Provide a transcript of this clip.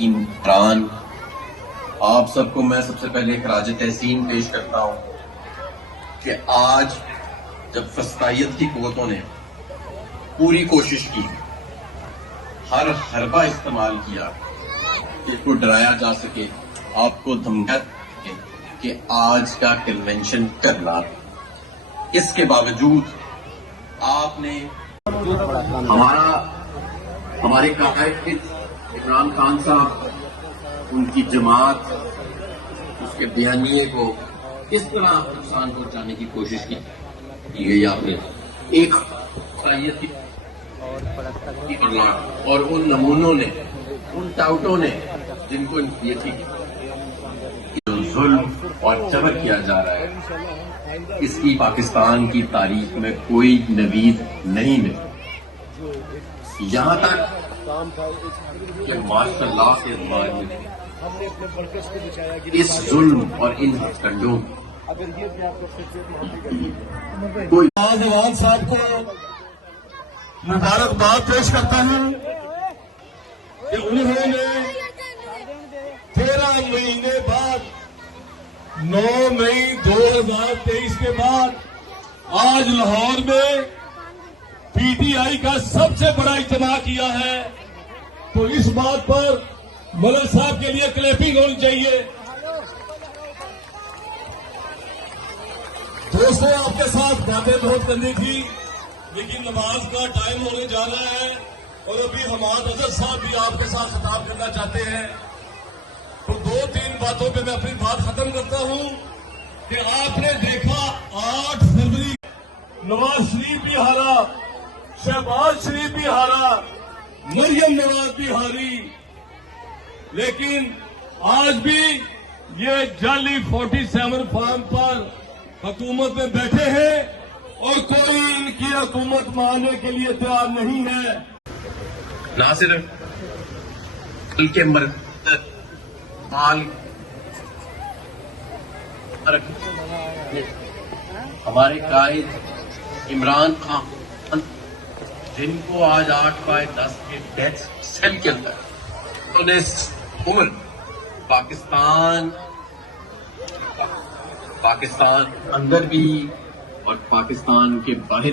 عمران، آپ سب کو میں سب سے پہلے خراج تحسین پیش کرتا ہوں کہ آج جب فسطائیت کی قوتوں نے پوری کوشش کی، ہر حربہ استعمال کیا کہ اس کو ڈرایا جا سکے، آپ کو دھمکا سکے کہ آج کا کنونشن کرنا، اس کے باوجود آپ نے ہمارے قائد عمران خان صاحب، ان کی جماعت، اس کے بیانیے کو کس طرح نقصان پہنچانے کی کوشش کی گئی آپ نے ایک صلاحیت کی اور ان نمونوں نے، ان ٹاؤٹوں نے جن کو یہ تھی جو ظلم اور جبر کیا جا رہا ہے، اس کی پاکستان کی تاریخ میں کوئی نوید نہیں ملی، یہاں تک کہ ماشاء اللہ کے بعد اس ظلم اور ان کنڈوں کوئی نوجوان صاحب کو مبارکباد پیش کرتا ہوں کہ انہوں نے 13 مہینے بعد 9 مئی 2023 کے بعد آج لاہور میں پی ٹی آئی کا سب سے بڑا اجتماع کیا ہے، تو اس بات پر ملک صاحب کے لیے کلیپنگ ہونی چاہیے۔ دوستوں، آپ کے ساتھ باتیں بہت کرنی تھی، لیکن نماز کا ٹائم ہونے جا رہا ہے اور ابھی حماد حضرت صاحب بھی آپ کے ساتھ خطاب کرنا چاہتے ہیں، تو 2-3 باتوں پہ میں اپنی بات ختم کرتا ہوں کہ آپ نے دیکھا 8 فروری نواز شریف بھی ہارا، شہباز شریف بھی ہارا، مریم نواز بھی ہاری، لیکن آج بھی یہ جعلی 47 فارم پر حکومت میں بیٹھے ہیں اور کوئی ان کی حکومت ماننے کے لیے تیار نہیں ہے۔ نہ صرف بلکہ مال ہمارے قائد عمران خان، جن کو آج 8/10 کے ڈیتھ سیل کے اندر انہوں نے عمر پاکستان اندر بھی اور پاکستان کے باہر